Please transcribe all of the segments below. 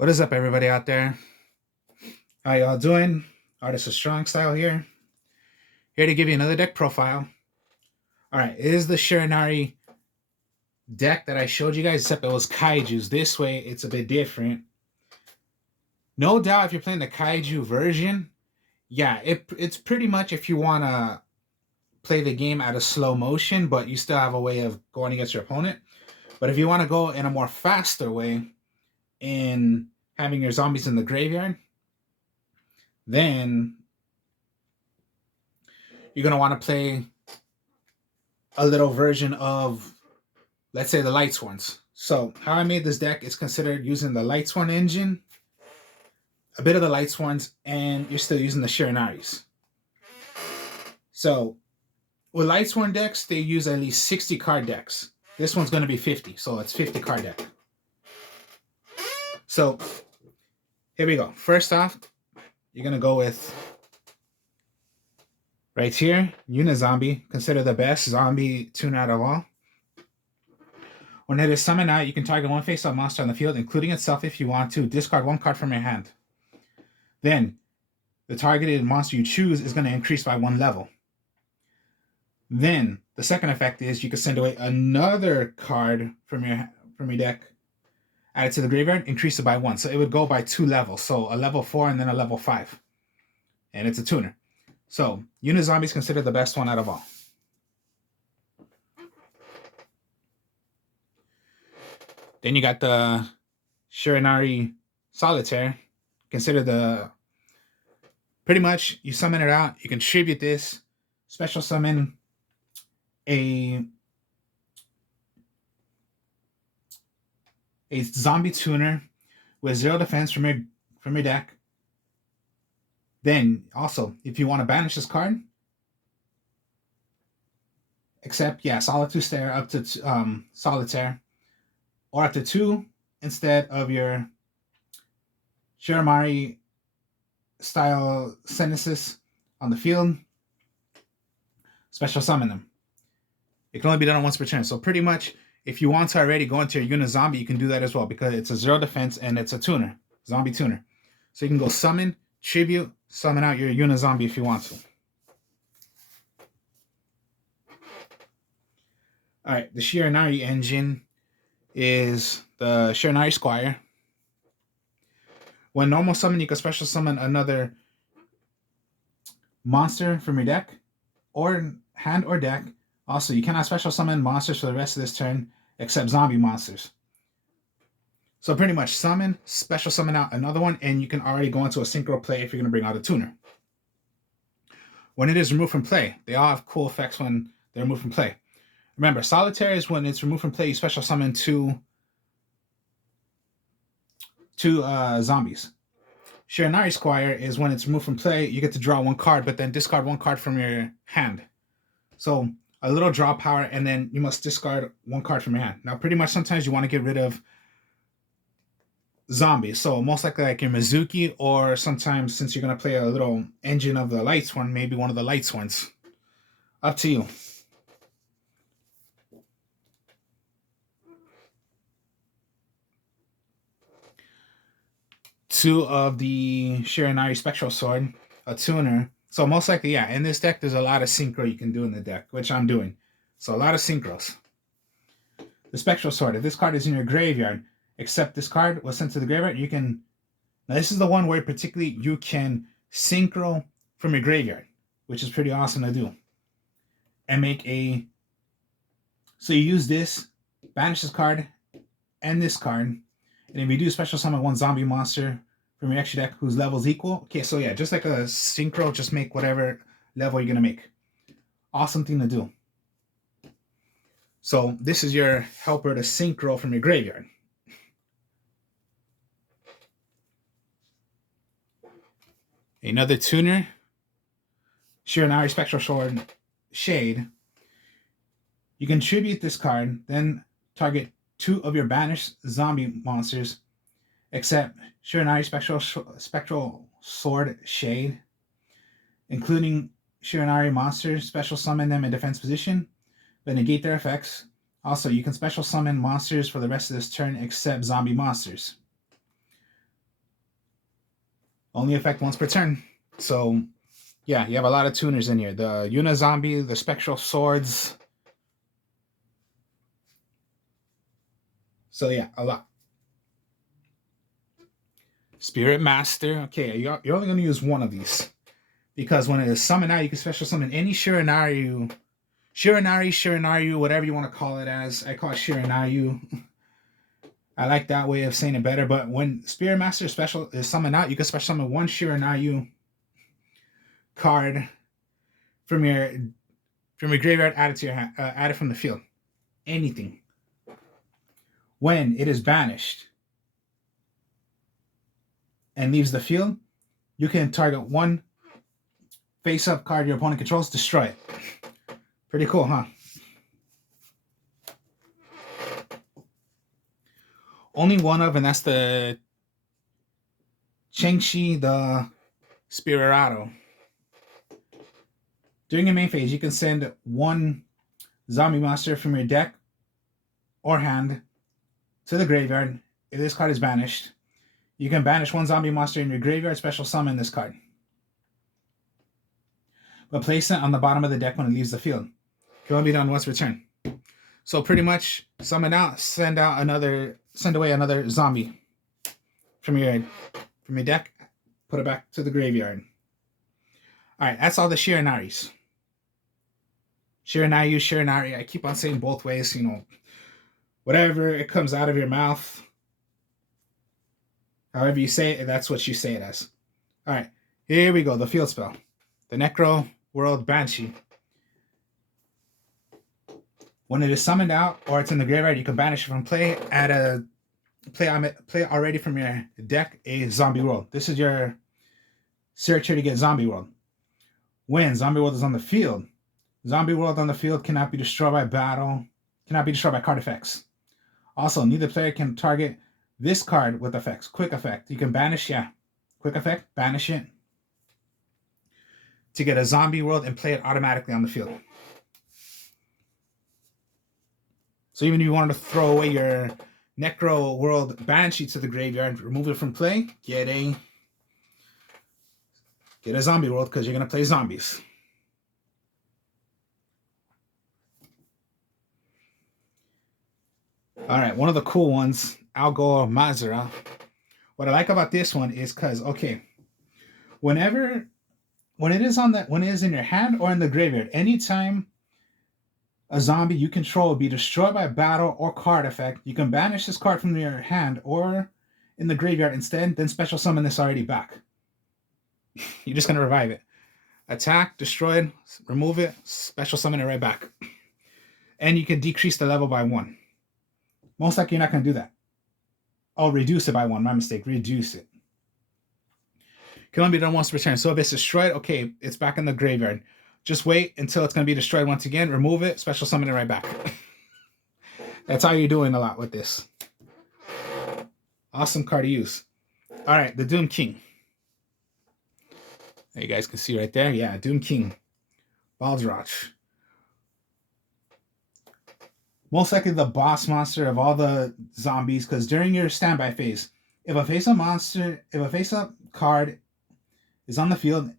What is up, everybody out there? How y'all doing? Artist of Strong Style here to give you another deck profile. All right, it is the Shiranui deck that I showed you guys, except it was Kaiju's. This way, it's a bit different. No doubt, if you're playing the Kaiju version, yeah, it's pretty much if you want to play the game at a slow motion, but you still have a way of going against your opponent. But if you want to go in a more faster way in having your zombies in the graveyard, then you're going to want to play a little version of, let's say, the lightsworns. So how I made this deck is considered using the lightsworn engine, a bit of the lightsworns, and you're still using the shiranuis. So with lightsworn decks, they use at least 60 card decks. This one's going to be 50, so it's 50 card deck. So here we go. First off, you're going to go with, right here, Unizombie, considered the best zombie tuner out of all. When it is summoned out, you can target one face-up monster on the field, including itself if you want to. Discard one card from your hand. Then, the targeted monster you choose is going to increase by 1 level. Then, the second effect is you can send away another card from your deck, add it to the graveyard, increase it by 1. So it would go by 2 levels. So a level 4 and then a level 5. And it's a tuner. So, Unizombie is considered the best one out of all. Then you got the Shiranui Solitaire. Consider the, pretty much, you summon it out, you contribute this, special summon a zombie tuner with 0 defense from your deck. Then, also, if you want to banish this card, except, yeah, Solitaire up to Solitaire, or up to 2 instead of your Shiranui style Senesis on the field, special summon them. It can only be done once per turn. So pretty much, if you want to already go into your Unizombie, you can do that as well because it's a 0 defense and it's a tuner, zombie tuner. So you can go summon, tribute, summon out your Unizombie if you want to. All right, the Shiranui engine is the Shiranui Squire. When normal summon, you can special summon another monster from your deck, or hand or deck. Also, you cannot special summon monsters for the rest of this turn, except zombie monsters. So pretty much summon, special summon out another one, and you can already go into a synchro play if you're going to bring out a tuner. When it is removed from play, they all have cool effects when they're removed from play. Remember, Solitaire is when it's removed from play, you special summon two zombies. Shiranui Squire is when it's removed from play, you get to draw 1 card, but then discard 1 card from your hand. So a little draw power, and then you must discard 1 card from your hand. Now, pretty much sometimes you want to get rid of zombies. So most likely like your Mizuki, or sometimes since you're going to play a little engine of the lightsworn, maybe one of the lightsworns. Up to you. Two of the Shiranui Spectral Sword, a tuner. So most likely, yeah, in this deck, there's a lot of synchro you can do in the deck, which I'm doing. So a lot of synchros. The Spectral Sword, if this card is in your graveyard, except this card was sent to the graveyard, you can, now this is the one where particularly you can synchro from your graveyard, which is pretty awesome to do. And make a, so you use this, banish this card, and this card, and if you do special summon 1 zombie monster from your extra deck whose level is equal. Okay, so yeah, just like a synchro, just make whatever level you're going to make. Awesome thing to do. So this is your helper to synchro from your graveyard. Another tuner, Shiranui Spectral Sword Shade. You can tribute this card, then target 2 of your banished zombie monsters, except Shiranui Spectral Sword Shade, including Shiranui monsters, special summon them in defense position, but negate their effects. Also, you can special summon monsters for the rest of this turn except zombie monsters. Only effect once per turn. So, yeah, you have a lot of tuners in here. The Unizombie, the Spectral Swords. So, yeah, a lot. Spirit Master. Okay, you're only going to use one of these. Because when it is summoned out, you can special summon any Shiranui, whatever you want to call it as. I call it Shiranui. I like that way of saying it better. But when Spirit Master special is summoned out, you can special summon one Shiranui card from your graveyard, add it to your hand, add it from the field. Anything. When it is banished and leaves the field, you can target one face-up card your opponent controls, destroy it. Pretty cool, huh? Only one of, and that's the Chengshi, the Spirito. During your main phase, you can send one zombie monster from your deck or hand to the graveyard. If this card is banished, you can banish one zombie monster in your graveyard, special summon this card. But place it on the bottom of the deck when it leaves the field. It can only be done once per turn. So pretty much summon out, send away another zombie from your deck, put it back to the graveyard. Alright, that's all the Shiranuis. Shiranui. I keep on saying both ways, whatever it comes out of your mouth. However you say it, that's what you say it as. Alright, here we go, the field spell. The Necro World Banshee. When it is summoned out or it's in the graveyard, you can banish it from play. Play already from your deck a Zombie World. This is your search here to get Zombie World. When Zombie World is on the field, Zombie World on the field cannot be destroyed by battle, cannot be destroyed by card effects. Also, neither player can target this card with effects. Quick effect. You can banish, quick effect, banish it to get a Zombie World and play it automatically on the field. So even if you wanted to throw away your Necro World Banshee to the graveyard, remove it from play, get a Zombie World because you're going to play zombies. All right, one of the cool ones, Algor Mazera. What I like about this one is because, okay, when it is in your hand or in the graveyard, anytime a zombie you control be destroyed by battle or card effect, you can banish this card from your hand or in the graveyard instead, then special summon this already back. You're just going to revive it. Attack, destroy it, remove it, special summon it right back. And you can decrease the level by 1. Most likely you're not going to do that. Oh, reduce it by 1. My mistake. Reduce it. Can only be done once per turn. So if it's destroyed, okay, it's back in the graveyard. Just wait until it's going to be destroyed once again. Remove it, special summon it right back. That's how you're doing a lot with this. Awesome card to use. All right, the Doom King. You guys can see right there. Yeah, Doom King. Baldrach. Most likely the boss monster of all the zombies, because during your standby phase, if a face-up card is on the field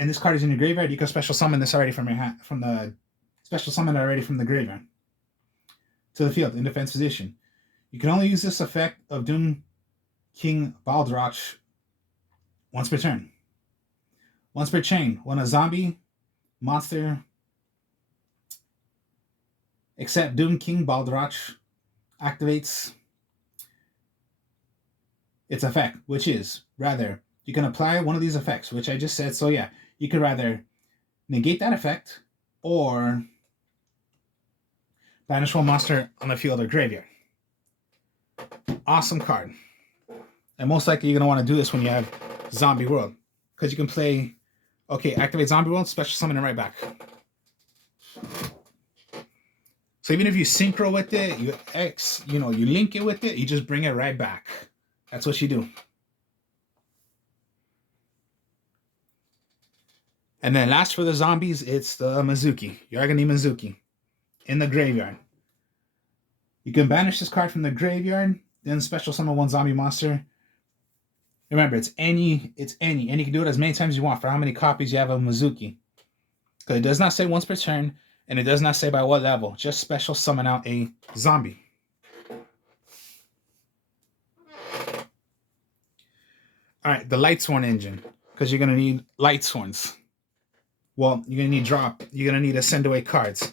and this card is in your graveyard, you can special summon this already from your hand, from the graveyard to the field in defense position. You can only use this effect of Doom King Baldrach once per turn. Once per chain, when a zombie monster except Doom King Baldrach activates its effect, which is rather you can apply one of these effects, which I just said. So yeah, you could rather negate that effect or banish one monster on the field or graveyard. Awesome card. And most likely you're going to want to do this when you have Zombie World, because you can play, okay, activate Zombie World, special summon it right back. So even if you synchro with it, you link it with it, you just bring it right back. That's what you do. And then last for the zombies, it's the Mizuki, Yargani Mizuki, in the graveyard. You can banish this card from the graveyard, then special summon one zombie monster Remember, it's any, and you can do it as many times as you want for how many copies you have of Mizuki. Because it does not say once per turn, and it does not say by what level. Just special summon out a zombie. Alright, the lightsworn engine. Because you're going to need lightsworns. Well, you're going to need drop. You're going to need to send away cards.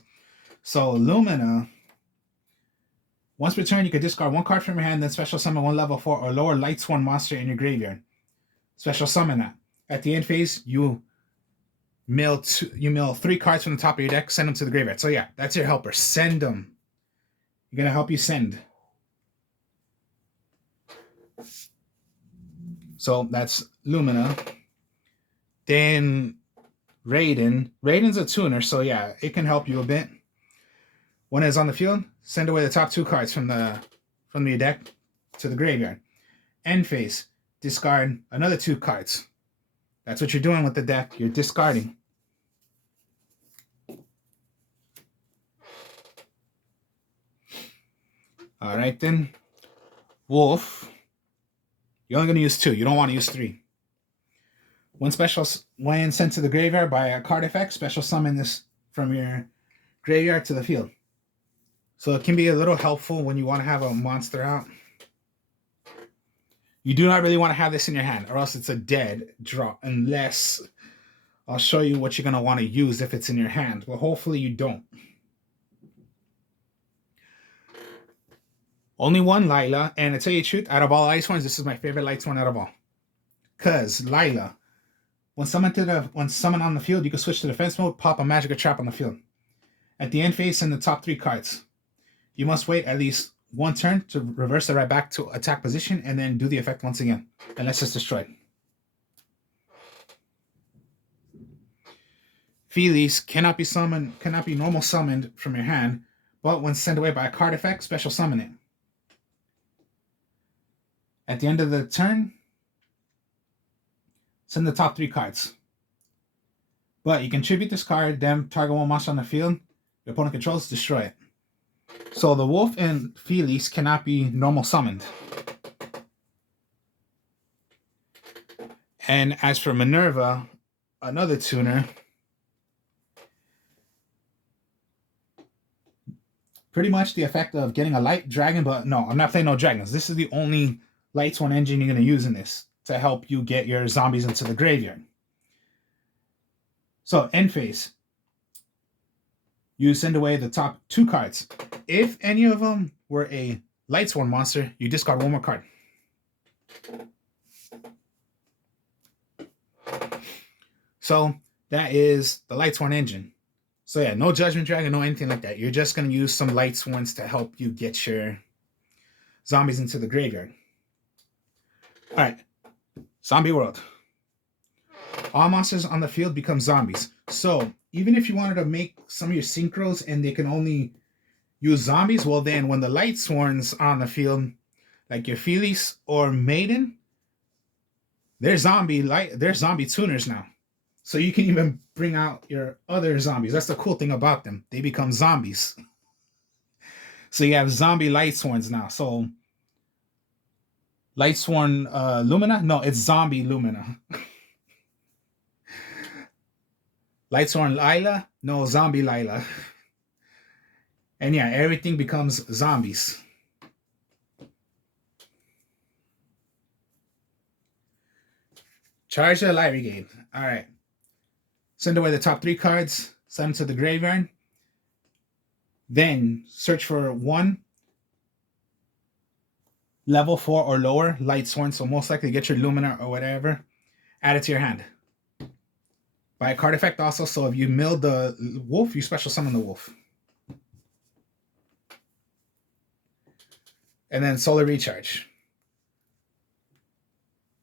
So, Lumina, once per turn, you can discard one card from your hand, then special summon one level 4 or lower lightsworn monster in your graveyard. Special summon that. At the end phase, you mill 3 cards from the top of your deck, send them to the graveyard. So yeah, that's your helper. Send them. You're going to help you send. So that's Lumina. Then Raiden. Raiden's a tuner, so yeah, it can help you a bit. When it's on the field, send away the top 2 cards from your deck to the graveyard. End phase, discard another 2 cards. That's what you're doing with the deck. You're discarding. All right then. Wolf. You're only going to use 2. You don't want to use 3. When sent to the graveyard by a card effect, special summon this from your graveyard to the field. So it can be a little helpful when you want to have a monster out. You do not really want to have this in your hand, or else it's a dead draw, unless I'll show you what you're going to want to use if it's in your hand. But hopefully you don't. Only one Lila, and to tell you the truth, out of all Lightsworns, this is my favorite Lightsworn out of all. Because Lila, when summoned on the field, you can switch to defense mode, pop a magic or trap on the field. At the end phase, send the top 3 cards. You must wait at least 1 turn to reverse it right back to attack position, and then do the effect once again, unless it's destroyed. Feelies cannot be normal summoned from your hand, but when sent away by a card effect, special summon it. At the end of the turn, send the top 3 cards. But you can tribute this card, then target one monster on the field your opponent controls, destroy it. So the Wolf and Feelies cannot be normal summoned. And as for Minerva, another tuner, pretty much the effect of getting a light dragon, but no, I'm not playing no dragons. This is the only lightsworn engine you're going to use in this to help you get your zombies into the graveyard. So, end phase. You send away the top 2 cards. If any of them were a lightsworn monster, you discard 1 more card. So, that is the lightsworn engine. So yeah, no Judgment Dragon, no anything like that. You're just going to use some lightsworns to help you get your zombies into the graveyard. Alright, Zombie World. All monsters on the field become zombies. So, even if you wanted to make some of your synchros and they can only use zombies, well then, when the lightsworns are on the field, like your Feelies or Maiden, they're zombie tuners now. So you can even bring out your other zombies. That's the cool thing about them. They become zombies. So you have zombie lightsworns now. So Lightsworn Lumina? No, it's zombie Lumina. Lightsworn Lila? No, zombie Lila. And yeah, everything becomes zombies. Charge the Light Brigade. Alright. Send away the top 3 cards. Send them to the graveyard. Then search for 1 level 4 or lower Lightsworn. So most likely get your Lumina or whatever. Add it to your hand. By a card effect also. So if you mill the wolf, you special summon the wolf. And then Solar Recharge.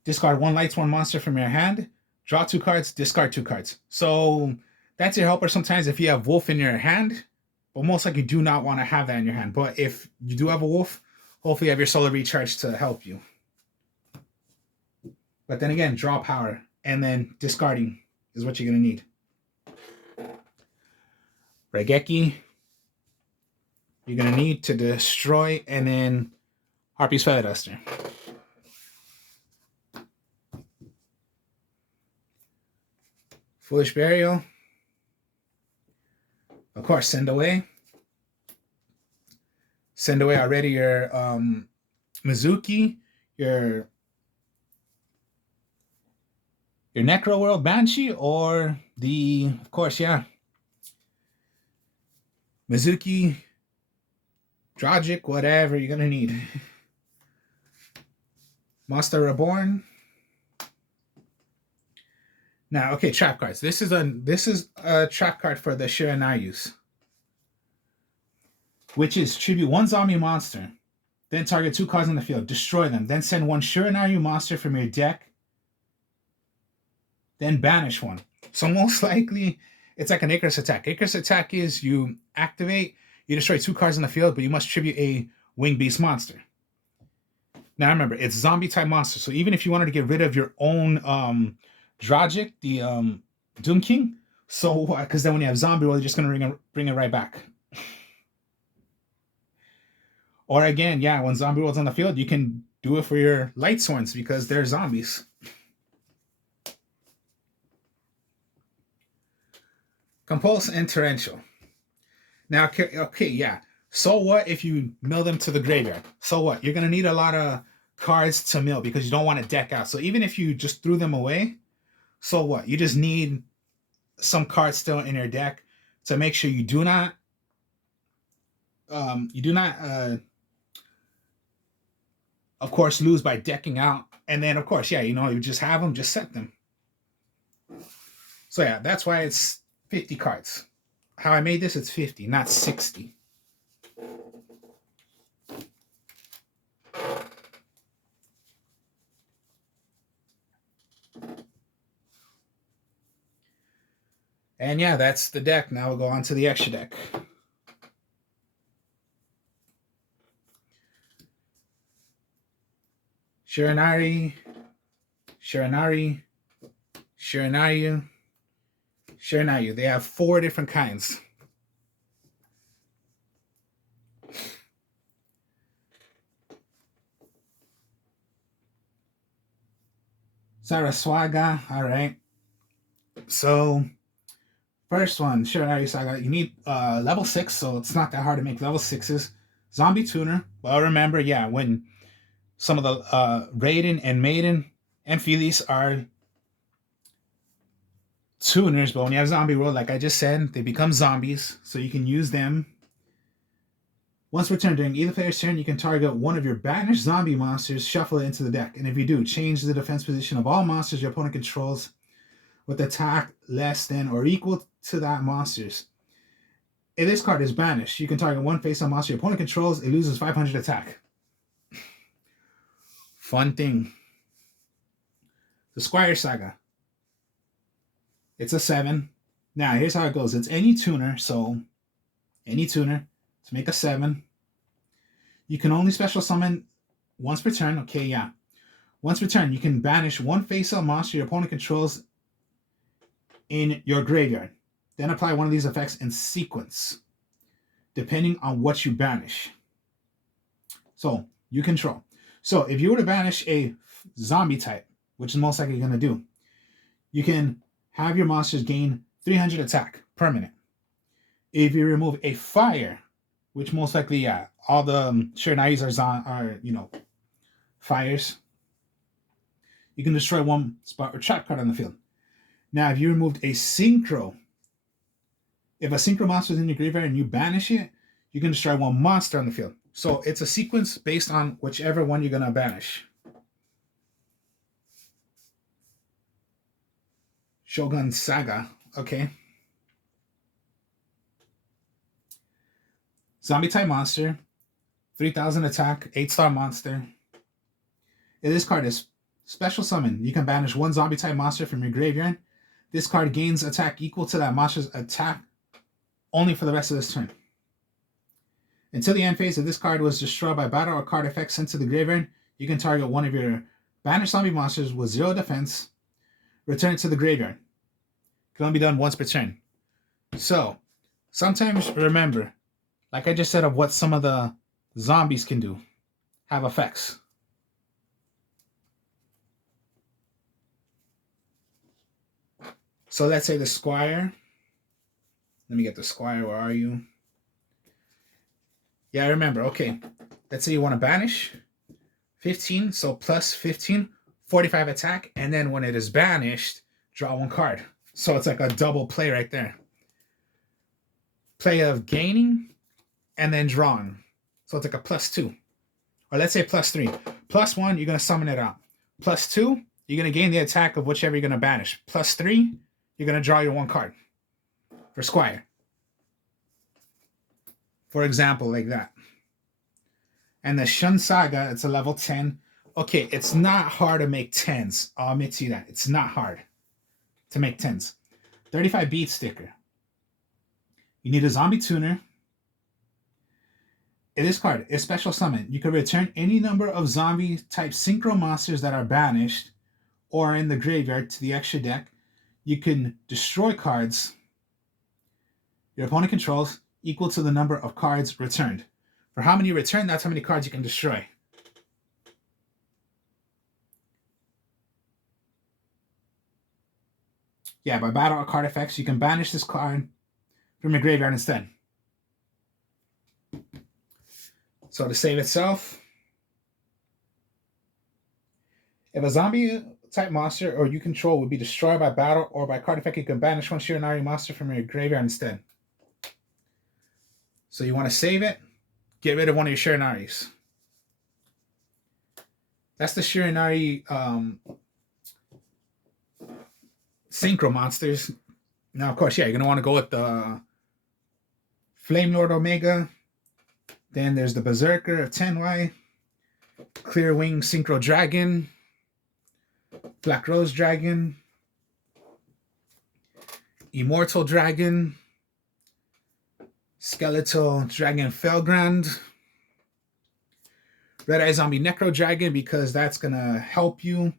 Discard 1 Lightsworn monster from your hand. Draw 2 cards, discard 2 cards. So that's your helper sometimes if you have wolf in your hand. But most likely you do not want to have that in your hand. But if you do have a wolf, hopefully you have your Solar Recharge to help you. But then again, draw power. And then discarding is what you're going to need. Raigeki, you're going to need to destroy, and then Harpy's Feather Duster. Foolish Burial. Of course, Send Away. Send away already your Mizuki, your Necro World Banshee, or the, of course, yeah, Mizuki, Dragic, whatever you're gonna need. Monster Reborn. Now, okay, trap cards. This is a trap card for the Shiranuyus, which is tribute one zombie monster, then target 2 cards on the field, destroy them, then send 1 Shiranayu monster from your deck, then banish 1. So most likely, it's like an Icarus attack. Icarus attack is you activate, you destroy 2 cards on the field, but you must tribute a Winged Beast monster. Now remember, it's zombie type monster. So even if you wanted to get rid of your own Dragic, the Doom King, so because then when you have zombie, well, you're just gonna bring it right back. Or again, yeah, when zombie world's on the field, you can do it for your lightsworns because they're zombies. Compulse and Torrential. Now, okay, yeah. So what if you mill them to the graveyard? So what? You're gonna need a lot of cards to mill because you don't want to deck out. So even if you just threw them away, so what? You just need some cards still in your deck to make sure you do not of course lose by decking out. And then of course, yeah, you just have them, just set them. So yeah, that's why it's 50 cards. How I made this, it's 50, not 60. And yeah, that's the deck. Now we'll go on to the extra deck. Shiranui, Shiranayu. They have 4 different kinds. Saraswaga, all right. So, first one, Shiranui Saga. You need level 6, so it's not that hard to make level 6s. Zombie Tuner. Well, remember, yeah, when some of the Raiden and Maiden and Felice are tuners, but when you have Zombie World, like I just said, they become zombies, so you can use them. Once per turn, during either player's turn, you can target one of your banished zombie monsters, shuffle it into the deck, and if you do, change the defense position of all monsters your opponent controls with attack less than or equal to that monster's. If this card is banished, you can target one face-up monster your opponent controls, it loses 500 attack. Fun thing. The Squire Saga. It's a 7. Now, here's how it goes. It's any tuner, so any tuner to make a 7. You can only special summon once per turn. Okay, yeah. Once per turn, you can banish one face-up monster your opponent controls in your graveyard. Then apply one of these effects in sequence, depending on what you banish. So, you control. So, if you were to banish a zombie type, which is most likely going to do, you can have your monsters gain 300 attack, permanent. If you remove a fire, which most likely, yeah, all the Shiranuyus are fires, you can destroy one spot or trap card on the field. Now, if you removed a synchro, if a synchro monster is in your graveyard and you banish it, you can destroy one monster on the field. So it's a sequence based on whichever one you're going to banish. Shogun Saga, okay. Zombie type monster, 3000 attack, 8-star monster. If this card is special summon, you can banish one zombie type monster from your graveyard. This card gains attack equal to that monster's attack only for the rest of this turn. Until the end phase, if this card was destroyed by battle or card effect sent to the graveyard, you can target one of your banished zombie monsters with 0 defense, return it to the graveyard. It can only be done once per turn. So, sometimes remember, like I just said, of what some of the zombies can do, have effects. So let's say the squire. Let me get the squire. Where are you? Yeah, I remember. Okay. Let's say you want to banish 15. So plus 15, 45 attack. And then when it is banished, draw one card. So it's like a double play right there. Play of gaining and then drawing. So it's like a +2. Or let's say +3. +1, you're going to summon it out. +2, you're going to gain the attack of whichever you're going to banish. +3, you're going to draw your one card. For squire. For example, like that. And the Shun Saga, it's a level 10. Okay, it's not hard to make 10s. I'll admit to you that. It's not hard to make 10s. 35 beat sticker. You need a zombie tuner. In this card, a special summon. You can return any number of zombie type synchro monsters that are banished or in the graveyard to the extra deck. You can destroy cards your opponent controls equal to the number of cards returned. For how many you return, that's how many cards you can destroy. Yeah, by battle or card effects, you can banish this card from your graveyard instead. So to save itself, if a zombie type monster or you control would be destroyed by battle or by card effect, you can banish one shiranui monster from your graveyard instead. So you want to save it, get rid of one of your shiranuis. That's the shiranui synchro monsters. Now, of course, yeah, you're going to want to go with the Flame Lord Omega. Then there's the Berserker of 10Y, Clear Wing Synchro Dragon, Black Rose Dragon, Immortal Dragon, Skeletal Dragon Felgrand, Red Eye Zombie Necro Dragon, because that's going to help you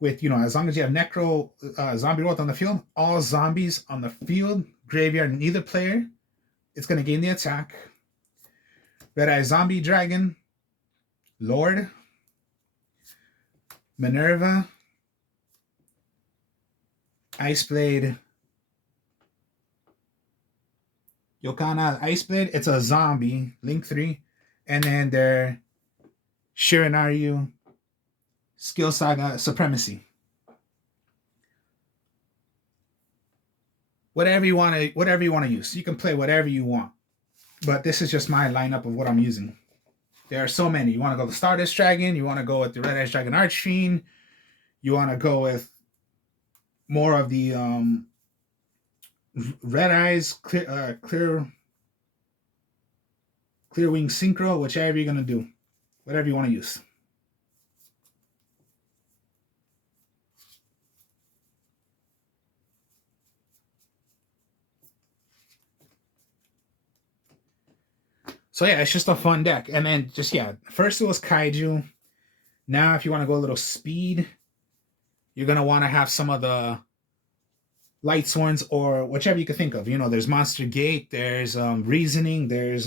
with, as long as you have Necro Zombie World on the field, all zombies on the field, graveyard, and either player, it's going to gain the attack. Red Eye Zombie Dragon, Lord, Minerva, Iceblade, Yokana Iceblade. It's a zombie, Link 3. And then their Shiranui Skill Saga Supremacy. Whatever you want to use. You can play whatever you want. But this is just my lineup of what I'm using. There are so many. You want to go with the Stardust Dragon. You want to go with the Red Eyes Dragon Archfiend. You want to go with more of the Red Eyes Clear Wing Synchro. Whichever you're going to do. Whatever you want to use. So yeah, it's just a fun deck. And then just, first it was Kaiju. Now if you want to go a little speed, you're going to want to have some of the lightsworns or whichever you can think of. There's Monster Gate, there's Reasoning, there's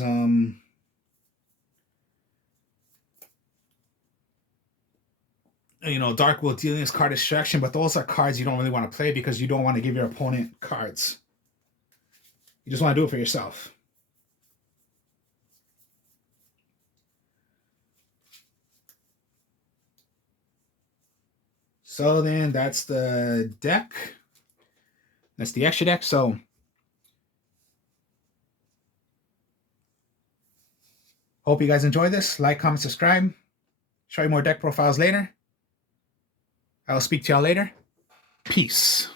Dark Will Dealings, Card Destruction, but those are cards you don't really want to play because you don't want to give your opponent cards. You just want to do it for yourself. So then that's the deck. That's the extra deck. So hope you guys enjoy this. Like, comment, subscribe. Show you more deck profiles later. I will speak to y'all later. Peace.